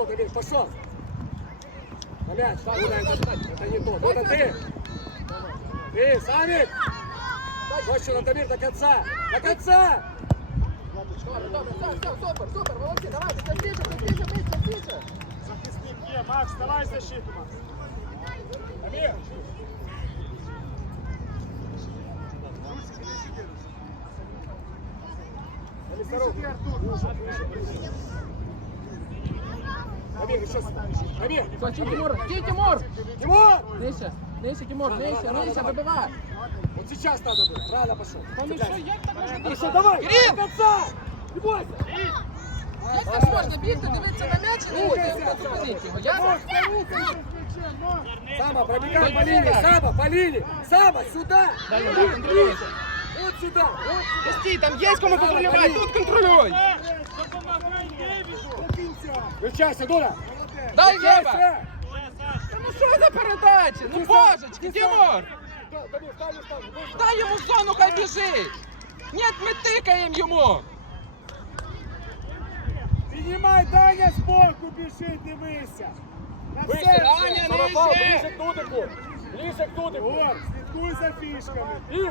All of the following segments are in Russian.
Пошел, Давид, пошел. На мяч, Куда это? Это не то. Вот это ты. Ты, Самик. Точно, на Дамир, до конца. До конца. Добре, добре, все, все, супер, супер, молодці, давайте, частіше, частіше, більше, частіше. Захисник є, Макс, давай защиту, Макс. Дамир. Комиссаров. Дамир, еще сюда. Дамир. Все, чи Тимур, чи Тимур! Тимур! Нижче, нижче, Тимур, нижче, нижче, вибивай. Вот сейчас надо было. Правильно пошел. Та ну що, як так може бути? Хорошо, давай. Кирилл! До конца. Не бойся. Як так можна бігти, дивитися на м'яч і не бути зупинити його? Я Сама, пробегай по линии. Сама, по линии. Сама, сюда. Дай, дай, контролюй. Вот сюда. Вот Та стій, там є кому контролювати, тут контролюй. Допомагай Девіду. Включайся, Дуля. Дай Глеба. Включайся. Та ну що за передача? Ну божечки, Тимур! Да, Дамир, ставь, ставь. Быстро. Дай йому в зону, хай біжить! Ні, ми тикаємо йому! Піднімай, Даня збоку біжить, дивися. На Выше, серце. Даня, Самопал, ниже. ближе к Дудику. Ближе к Дудику. Ор, слідкуй за фішками. И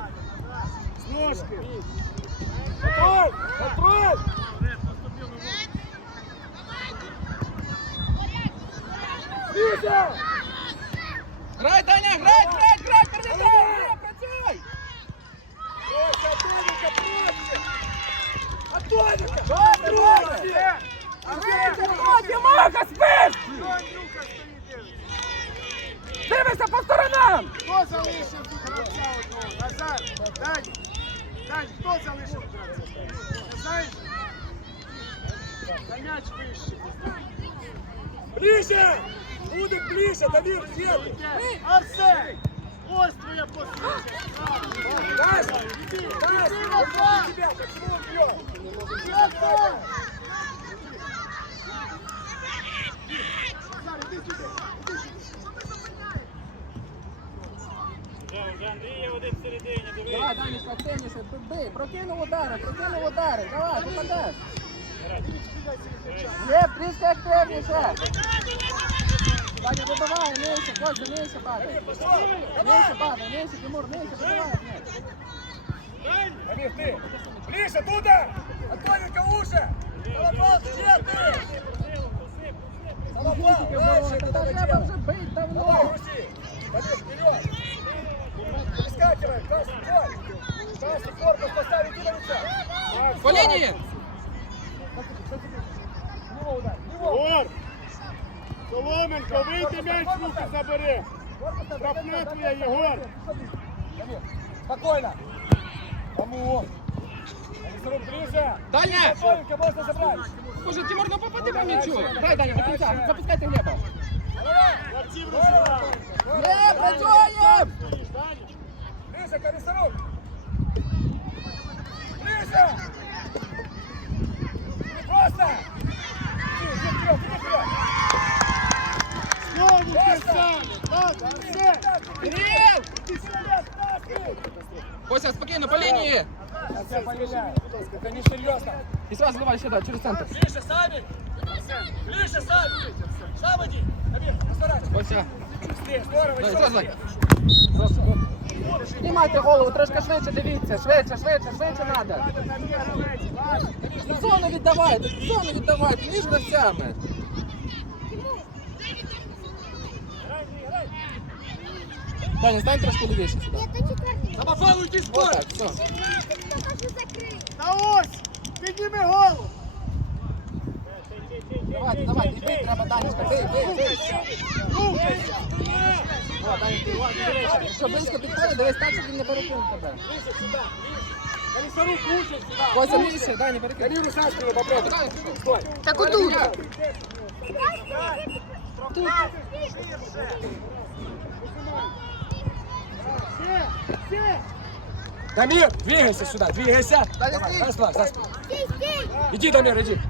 З ножки. контроль, контроль. Грай, Даня, грай, грай, грай, передай! Працюй! Проще, от Дудика, проще. От Дудика. Добре, добре! Проще. Грай, Тимофій, Мака, спиш! Андрюха стоїть, дивись. Дивися по сторонам! Хто залишив тут гравця одного? Назар, Дань. Дань, хто залишив гравця? Не знаєш? На м'яч вище. Ближе. Дудик ближе, Дамир, где ты? Арсен! Ось твоя позиція. Тась, Тась, он против тебя, почему он бьет? Арсен! Назар, іди сюди. Іди сюди. Давай, Данечка, активніше, бий, прокинув удари, прокинув удари, давай, попадеш. Глеб, трішки активніше. Даня, вибивай, нижче, Костя, нижче падай. Нижче падай, нижче, Тимур, нижче, вибивай. Дамир, ты. Ближе, туда. Антоненко, уже. Самопал, где ты? Самопал, дальше, Та туда, треба где? вже бить Давай, давно. грузи. Дамир, вперед. Перескакивай, красный, стой. Красный корпус поставь, иди на лицо. По лінії. В Него удар, в него. Ор! Соломенко, вийди м'яч в руки забери. Штрафна твоя, Єгор. Дамир, спокойно. Кому? Александр, ближе. Даня! Антоненко, можно забрать. Боже, Тимур, ну попади по м'ячу. Дай, Даня, до кінця, запускайте Глеба. Гравців розіграли. Глеб, працюємо! Ближе, Комиссаров! Ближе! Просто! Костя, спокійно, по лінії. Отца поменяй. Это не серьезно. І сразу давай сюди, через центр. Ближе, сами! Ближе, сами! Сам иди! Дамир, постарайся! Костя. Быстрее, здорово, Давай, еще зразу. быстрее. Просто. Піднімайте голову, трошки швидше дивіться, швидше, швидше, швидше треба. Зону віддавайте, зону віддавайте, між гравцями. Даня, стань трошки лівіше сюди. Ні, то четвертий. Самопал, уйди с поля! Отак, все. Покажу закрий. Та ось! Підніми голову! Давайте, давай, і бий, треба, Данечка, бий, бий, бий. Рухайся! О, Даня, ти дивись. Якщо близько підходить, дивись так, щоб він не перекинув тебе. Ближе сюда! Комиссару крутит сюда! Костя, ближче, Даня, перекинув. Дамиру за спину попробуй! Даня, пішов. Стой! Так отут. Все! Все! Дамир, двигайся сюда, двигайся. Давай, раз, два, раз, два. Иди, Дамир, иди.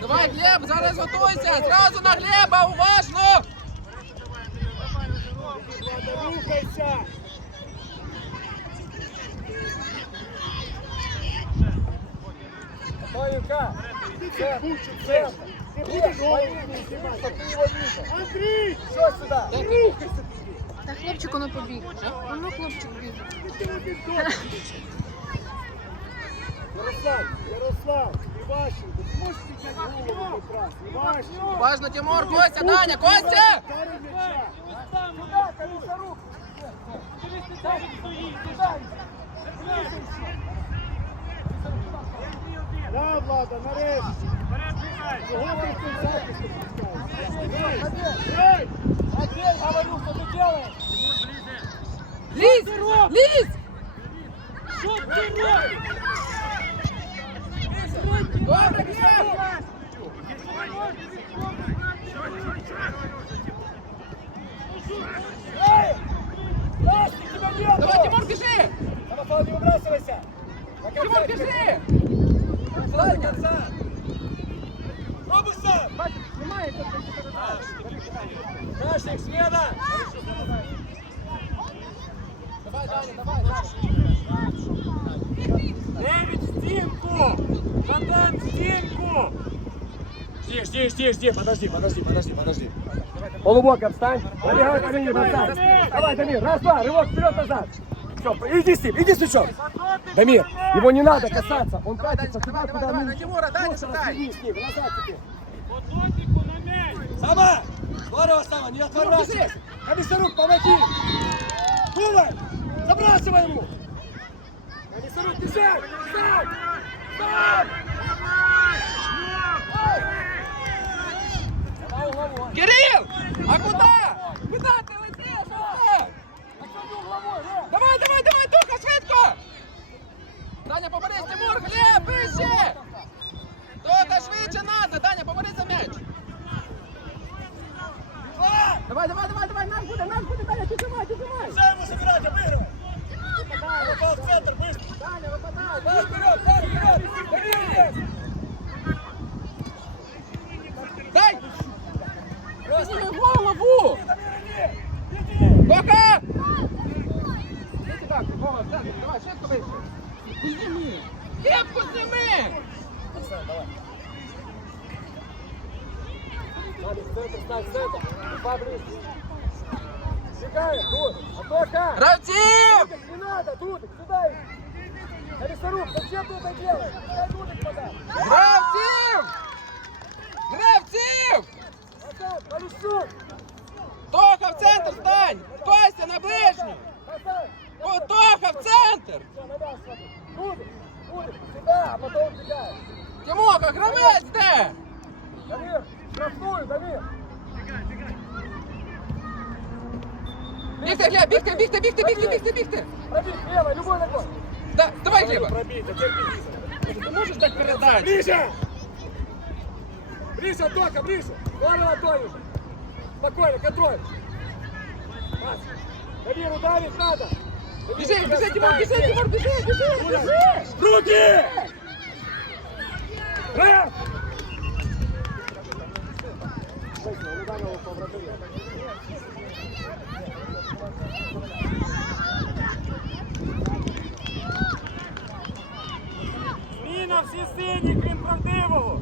Давай, Глеб, зараз готуйся! сразу на Глеба, уважно! Рухайся! Готовенько! Лучше центр. Ты будешь голову снимать, чтобы ты его видел. Андрей! Все сюда! Рухайся Та хлопчик воно побіг. Воно хлопчик біг. ты! Ты вот здесь дома. Ярослав, Ярослав, Иващенко, ты можешь снять голову прекрасно? Иващенко! Важно, Тимур, Костя, Даня, Костя! Второй мяча. Сюда, комиссарук! Да, Влада, нарешті. Чого ти в цей захист не пускаєш? Ей! Отдел, говорю, что ты делаешь? Лізь! Лізь! Добре, Глеб! Эй! Настя, тебя нету! Давай, Тимур, біжи! Рафаэл, не выбрасывайся! На Тимур, конце, Крашник, смена! Давай, Даня, давай, Даня. Девять в стенку! Богдан, в стенку! Жди, жди, жди, жди, подожди, подожди, подожди, подожди. Полубоком встань, набегай по линии бросай. Давай, Дамир, раз, два, рывок вперед, назад. Все, иди с ним, иди с мячом. Дамир, его не надо касаться, он Давай, катится Данечка, туда, давай, куда давай, нужно. на Тимура, назад теперь. Сама! Здорово, Сама, не отворачивайся. Комиссарук, помоги! Думай! Забрасывай ему! Комиссарук, бежать! Бежать! Бежать! Кирилл! А куда? Куда ти летиш? Куда? Давай, давай, давай, Духа, швидко! Даня, поберись, Тимур, Глеб, вище! Духа, швидше надо, Даня, поберись за м'яч! Давай, давай, давай, давай, наш буде, наш буде, Даня, піджимай, піджимай! Нельзя ему сыграть, обыгрывай! Попал в центр, быстро! Даня, випадай! Пас вперед, пас вперед! Дамир есть! Дай! Підніми голову! Дамир, иди! Иди! Духа! Іди так, Вова, в центр, давай, швидко вище! Підніми! Кепку зніми! Надо в центр, стань в центр. Два близко. Бегаем, тут. А то как? Гравців! Дудик, не надо, Дудик, сюда иди. Комиссарук, зачем ты это делаешь? Дай Дудик подай. Гравців! Гравців! Назад, Полищук. Тоха в центр стань! Костя на ближню! центр! Всё, на нас смотри. Дудик, Дудик, сюда, а потом убегаем. Тимоха, гравець де? Дамир, штрафную, Дамир. Бігти, Глеб, бігти, бігти, бігти, бігти, бігти, бігти! Пробить левой, любой ногой. Да, давай, Глеба! Пробить, а теперь беги. Ти можеш так передати? Ближе! Ближе, Тока, ближе! Здорово, Тони! Спокойно, контроль! Пас! Дамир, ударить надо! Біжи, біжи, Тимур, біжи, Тимур, біжи, біжи, біжи! Руки! Рэп! Зміна всі сині, крім правдивого!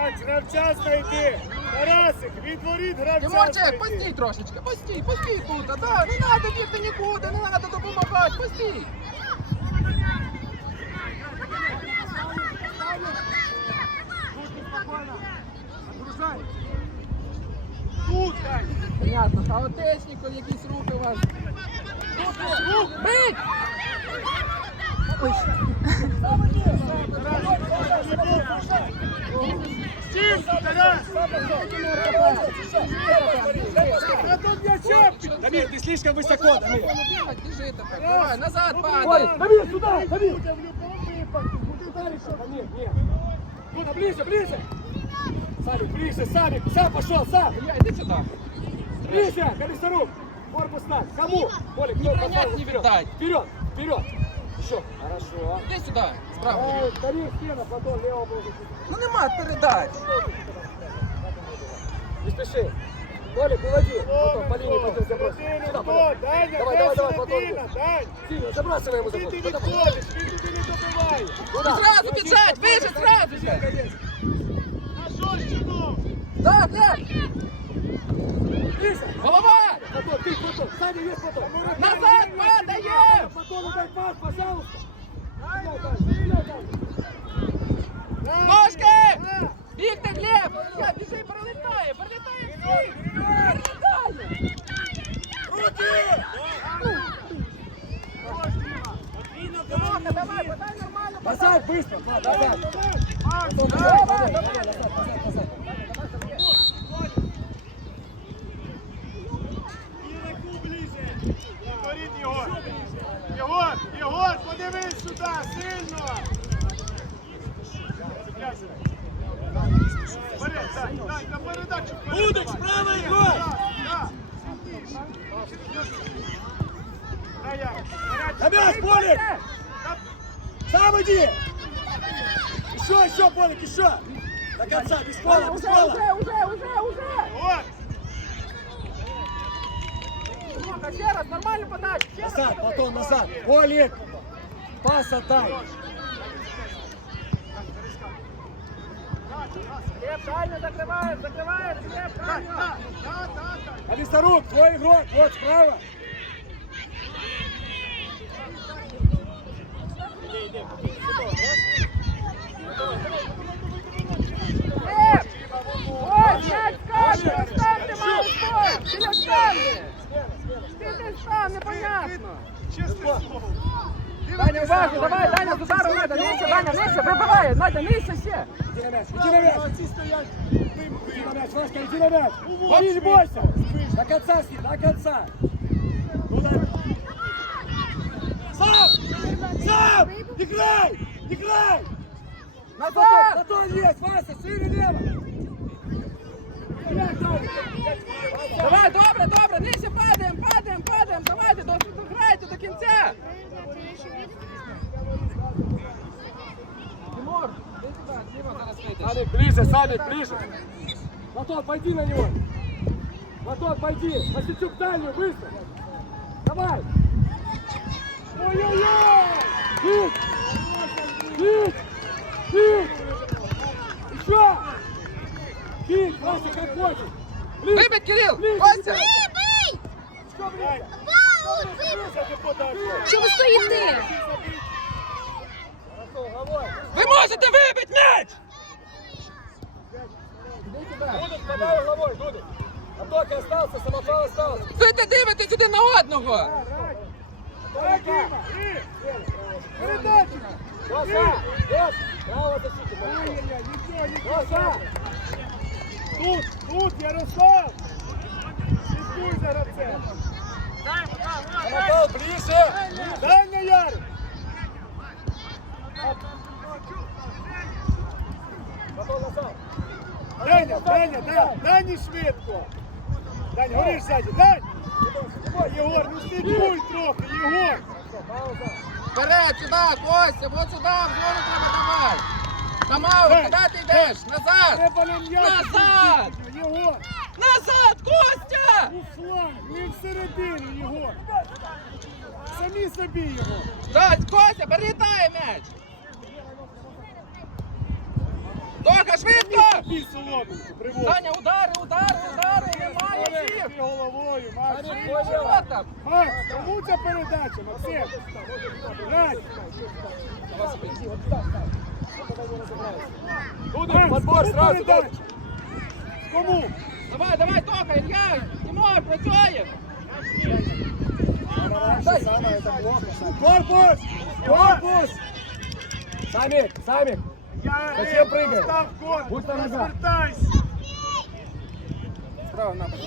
Тимур? Макс, гравця знайди! Тарасик, відворіт гравця Тимурчик, знайди! постій трошечки, постій, постій тут, а, да, не треба бігти нікуди, не треба допомагати, постій. Окружай! Тут, Дань! Понятно, хаотичні якісь рухи у вас. Бить! пишуть. Стим, Тарас! А тут м'яча! Дамир, ты слишком высоко, Дамир. Бігать, біжи тепер. Давай, назад Ой, падай. Дамир, сюда, Дамир. Буде в будь-якому випадку, куди далі що? Дамир, нет. Куда, ближе, ближе. Сами, ближе, сами. Сам пошел, сам. Я, іди сюди. Ближе, Комиссарук. Корпус ставь. Кому? Коля, кто гонять, поставил не вперед? видать. Вперед, вперед. Еще. Хорошо. Іди сюди. Справа. Эй, Дамир, стена, Платон, лево был. Ну нема передач. Не спеши. Толик, выводи. Потом по линии пойдем заброс. Сюда, Хто? потом. Даня, Давай, де давай, давай, Платон. середина? Дань! Сильно, забрасывай ему Ти заброс. ти Потом. відходиш, він тобі не добиває. Куда? Зразу біжать, вище, зразу же. А що ж чому? Так, Глеб. Ближе. Голова. Платон, ты, Платон. Сзади есть Платон. Назад падаємо. Платон, дай пас, пожалуйста. Стрелять, Дань, стрелять, Дань. Ножки. Бігти, Глеб. Я біжи, перелітає, перелітає всіх. Перелітає. Тимоха, давай, подай нормально. Назад, быстро, Влад, назад. Потом, Давай, назад, давай. назад, назад, Сам иди! Еще, еще, Болик, еще! До конца, без кола, без Уже, кола! уже, уже, уже, уже. Єгор, Тимоха, ще раз, нормально подачу. Ще раз Назад, подай. Платон, назад! Болик! Пас отдай! Глеб, дально закриваєш, закриваєш, Глеб, дально. да, да, да. Алисарук, твой игрок, вот справа! Даня, уважно, давай, Даня, з ударом надо, нижче, Даня, нижче, вибиває, Надя, нижче ще! Иди на мяч, иди на мяч! Иди на мяч, Вашка, иди на мяч! Иди, не бойся! До конца с ним, до конца! Ну да. Сам! Сам! Играй! Играй! Платон, Назад! Платон есть, Вася, шире лево! Играй, Даня! Давай, добре, добре, нижче падаємо, падаємо, падаємо, давайте, до- дограйте до кінця! Тимур, ти сюди, зліва зараз вийдеш. Сами ближе, сами ближе. Платон, пойди на него. Платон, пойди. Васильчук в дальнюю, быстро. Давай. Вибить, Кирил! Ближе, Костя! Бий! Что ближе? Це ти подачу. Чого ви стоїте? Ви можете вибити м'яч! Дудик, подай головой, Дудик. А только остался, самопал остался. Стойте дивитесь один на одного! Давай, Діма, Ри. Передачу. Роса, Рос, право защиты. Ай-яй-яй, нічого, нічого. Роса. Тут, тут, Ярослав. Слідкуй за гравцем. Самопал ближе. Дай на Ярик. Потом назад. Даня, Даня, Даня, Дані швидко. Дань, гориш ззаді, Дань. Єгор, ну слідкуй трохи, Єгор. Вперед, сюди, Костя, вот сюди, в зону треба давай! Тамау, куди ти йдеш? Назад! Треба. Назад! Єгор, Назад, Костя! у фланг, не всередину, Єгор. Самі собі його. Так, Костя, перелітає м'яч! Тока, швидко! Бій соломинку, приводь. Даня, удари, удари, удари, немає Олег, всіх! ти головою, Макс. Що там? Макс, кому ця передача, Максим? Грай. Дудик, Макс, подбор кому сразу, передача? Дудик. Кому? Давай, давай, Тока, Илья! Тимур, працює! Корпус! Корпус! Самик, Самик! Я Зачем прыгаешь? Став корпус, Будь на ногах. розвертайся. Справа напад.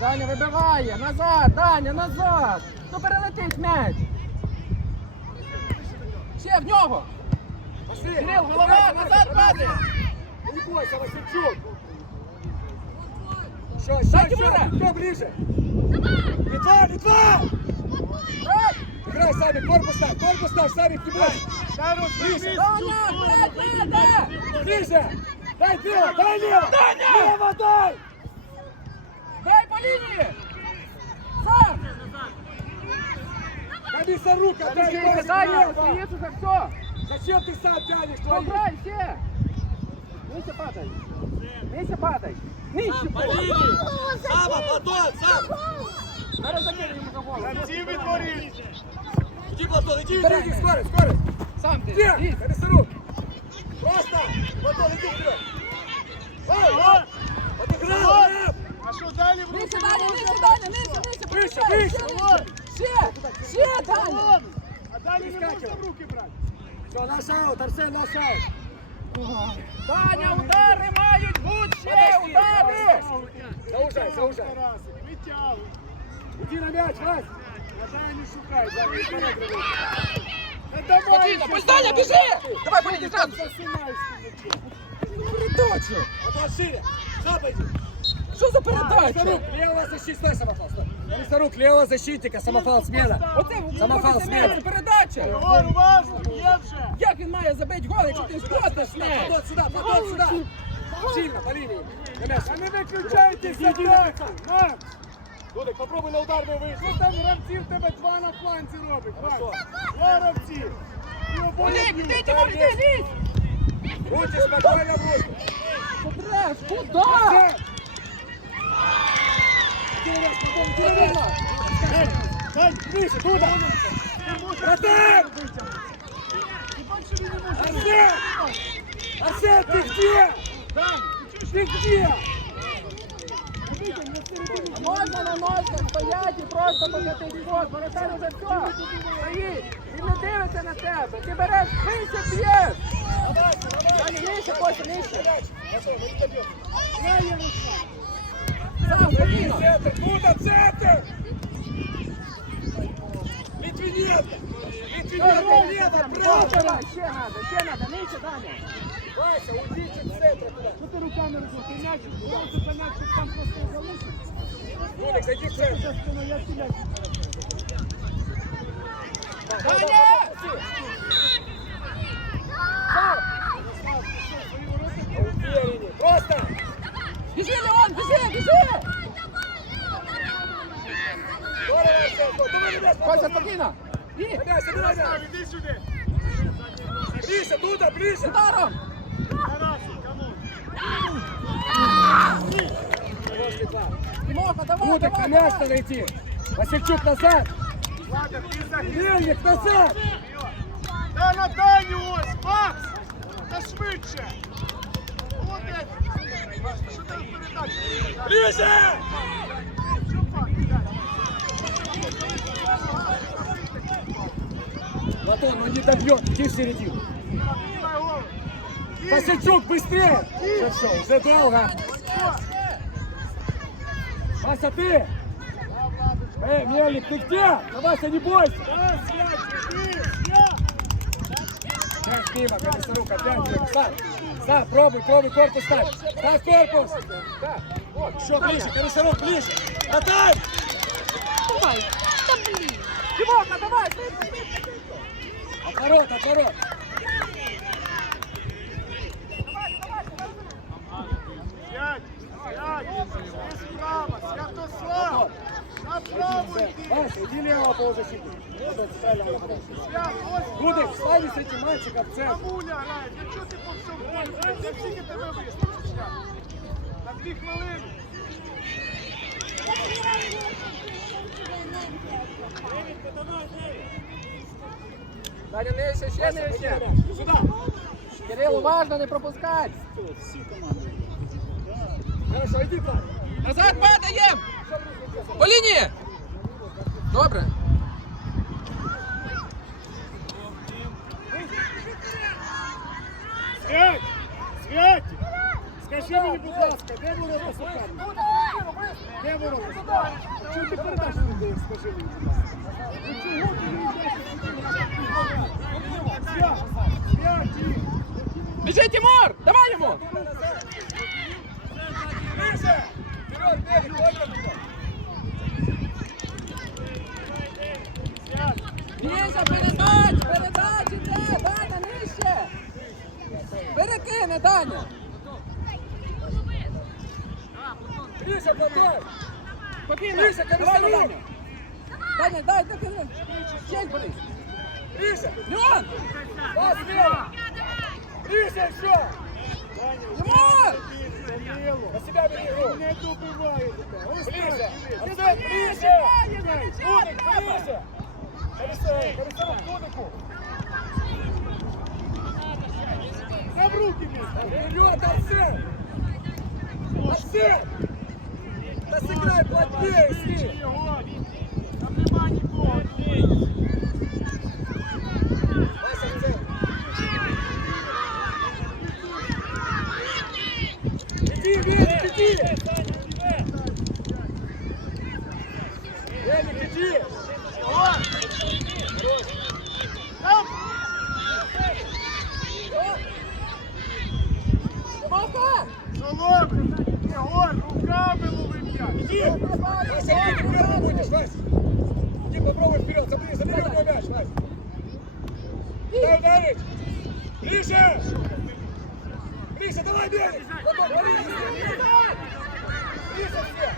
Даня вибиває! Назад! Даня, назад! Ну перелетить м'яч! Ще в нього! Кирил, голова, назад падає! Не бойся, Васильчук! Еще, Тимура! еще! Кто ближе? Литва, Литва! Брат! Играй, Самик, корпус ставь, корпус ставь, Самик, не бойся! Та розвернись. Даня, блядь, блядь! Ближе! Дай лево, дай лево! Лево дай! Дай по лінії! Сам! Дай мясорука, дай Даня, пас, Даня, лево! стоїть уже все! Зачем ты сам тянешь твои? Побрай, ще! Нижче падай! Нижче падай! Нижче падай! Сама, Платон, сам! Зараз закинемо йому за голову! Гравці відворіть. Иди, Платон, иди, иди, иди, скорость, скорость! Сам ти! Где? Іди. Комиссарук! Просто! Платон, иди вперед! Ай, ай! Отыграл, Рэп! А що далі в Нижче, руки? Даня, нижче, Даня, нижче, нижче! Вище, Ще, вище, ще, вон. Ще! Ще, Даня! А далі не можна в руки брати. Все, наш аут, Арсен, наш аут! Даня, удари мають бути ще! Удари! Заужай, заужай! Тарасик, витягуй. Иди на мяч, Вась! А далі не шукай, далі вперед роби. Та давай Спокійно, вже, пусть Даня, давай. біжи! Давай, Ти Поліні, там зразу! засинаєш з тим м'ячем. Передача! Платон, шире! Запади! Що за передача? Комиссарук, левого защитника, стой, самофал, стой! Комиссарук, левого защитника, самофал, смена! Оце Самофал, це смена! передача! Ігор, уважно, є вже. Як він має забити гол, якщо ти скотиш не? Платон, сюда, Платон, сюда! Сильно, по линии! На мяч! А не виключайтеся так. Макс, Дудик, попробуй на удар вийти. Ну там гравців тебе два на фланці робить. Хорошо. Два гравців. Олег, ти тебе віддаліть! Руці спокійно в руки. Куди? Арсен! Арсен, где? Ти где? Можна на ножках стоять і просто покатить ход. Воротар уже все. Стоїть. Він не дивиться на тебе. Ти береш, бийся, б'єш. Даня, нижче, Костя, нижче. Сам. Центр, куда центр? Литвиненко! Литвиненко, лево, право! Давай, ще надо, ще надо, нижче, Даня. Вася, уйдите в центр туда. Що ти руками робиш? Ти м'яч, просто за м'яч, щоб там просто залишився. Дудик, зайди в центр. Це спина, я сіляю. Даня! Увереннее. Просто! Біжи, Леон, біжи, біжи! Здорово, Арсен, давай на мяч, Костя, Платон. спокійно. І На мяч, забирай мяч. Іди сюди. Ближе, туда, ближе. ударом. два. Тимоха, давай, Дудик, на давай, мяч давай. надо идти. Васильчук назад. Влада, ти загрій. Мельник назад. Та на Даню ось, Макс! Та швидше! Молодець! Що там передача? Ближе! Платон, ну не добьет, иди в середину. Піднімай голову! Васильчук, быстрее! Уже все, уже долго. Вася, ты? Эй, Мельник, ты где? Да, Вася, не бойся. Да! Мяч мимо, комиссарук, опять мимо. Ставь, ставь, пробуй, пробуй, корпус ставь. Ставь корпус. Еще ближе, комиссарук, ближе. Отдай! Давай. Та блін. Тимоха, давай, Отворот, отворот. Святослав! Направо иди! Иди лево по защите. Встань с этим мальчиком в центр. Мамуля, Рай, ну что ты по всем полю? Я всеки тебе выставлю, Свят. На дві хвилини. Даня, нижче, ще нижче. Сюди. Кирилл, уважно, не пропускать. Всі команди. Назад падаєм. Все в руку, По лінії! Добре. Свять! Свять! Скажи мені, будь ласка, де ворота суперника? Де ворота? Чому ти передачу не даєш, скажи мені, будь ласка? Ну чого ти не йдеш? Свят! Свят! Ігор! Біжи, Тимур! Давай йому! Вище! Вперед, Берег, добре було. Нижче, передач! Передач іде! Даня, нижче! Перекине, Даня! Вище, Платон! Спокійно! Нижче, Давай, Кабістану! Даня! Даня, дай, так, Щель, Борис! Вище! Леон! Пас слева! Вище, все! Тимур! На себя бери игру! Не добиває тебе! Ближе! Арсен, ближе! Кудик, ближе! Колесо- Колесо! За в руки мені! Вперед, Арсен! Арсен! Да сыграй плотнее с ним! Тимоха! Соломин! Єгор, руками лови м'яч! Иди! Вася, иди, ты первый будешь, Вась! Иди, попробуй вперед, забери, забери у него мяч, Вась! Дай ударить! Ближе! Ближе, давай, Велик! Потом, ближе! Ближе все!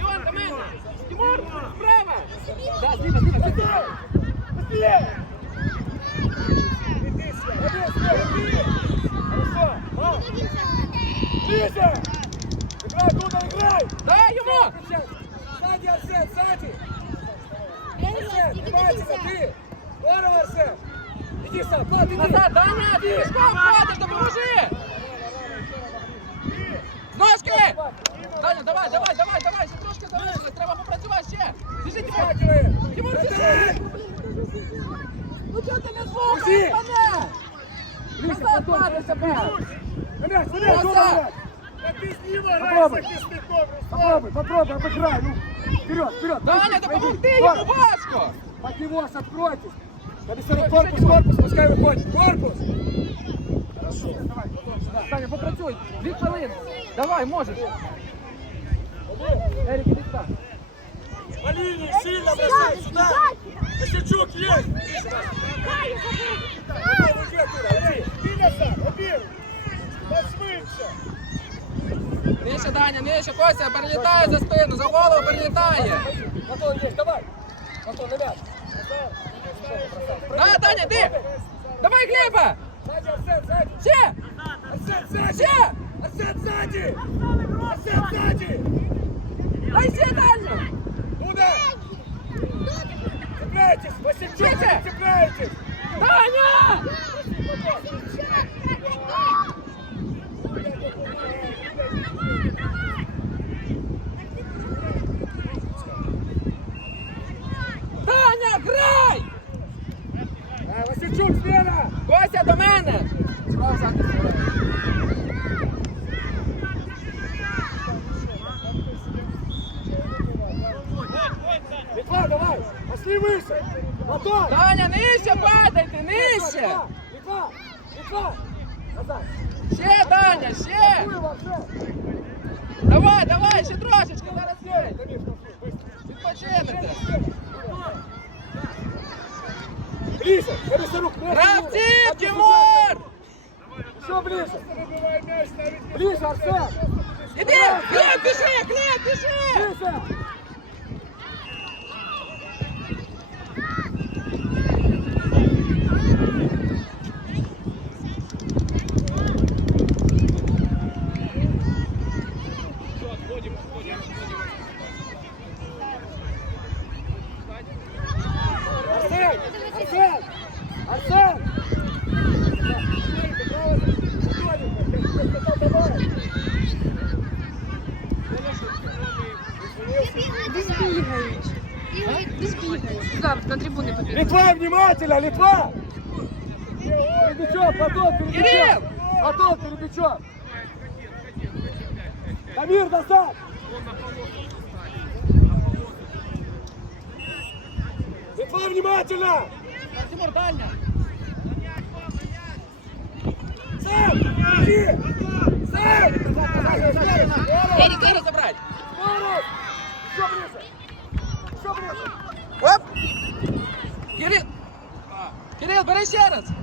Іван, до мене! Тимур, справа! Да, зліва, зліва, зліва! Быстрее! Иди сюда, иди Ближе! Играй туда, играй! Дай йому! Сзади, Арсен, сзади! Арсен, внимательно, ты! Здорово, Арсен! Иди сам, Влад, иди! Назад, Даня, ти пішком ходиш, допоможи! З Попробуй. захисником, Руслан! Попробуй, попробуй, обыграй, ну! Вперед, вперед! Даня, пойди, допомогти пойди. йому Ладно, важко! Под него откройтесь! Комиссар, корпус, корпус, пускай выходит! Корпус! Хорошо. Даня, попрацюй! Дві хвилини! Давай, можеш! Ерік, іди сюди! По линии, сильно бросай, сюда! Косячук есть! Давай, уйди оттуда, Нижче, Даня, нижче, Костя, перелітає за спину, за голову перелітає! Батон есть, давай! Батон, на мяч! Да, Даня, ти! Давай, Глеба! Сзади, Арсен, сзади! Ще! Арсен, сзади! Ще! Арсен, сзади! Арсен, сзади! Дай ще, Даня! Куда? Цепляйтесь! Васильчук, Тихо! цепляйтесь! Даня! Даня, грай! А, Васильчук, смена! Костя, до мене! Справа захист. Литва, давай! Пошли выше! Батон! Даня, нижче падайте, нижче! Литва! Литва! Литва! Назад! Ще, Даня, ще! Хуй, Арсен! Давай, давай, ще трошечки, зараз Эй, є. Дамир, пошли, быстро! Відпочинете. Ближе! Комиссарук, мяч! Гравців, Тимур! Еще ближе! Вибивай м'яч навіть не Ближе, Арсен! Іди, Глеб, біжи, Глеб, біжи! Ближе! Литва, внимательно, Литва! Перед мячом, Платон, мячом! Платон, перед мячом! Дамир, назад! Литва, внимательно! Тимур, дальня. Сэм, иди! Сэм! Эрик, Эрик забрать. Скорость! Еще ближе! Кирилл! Кирилл, бери ще раз!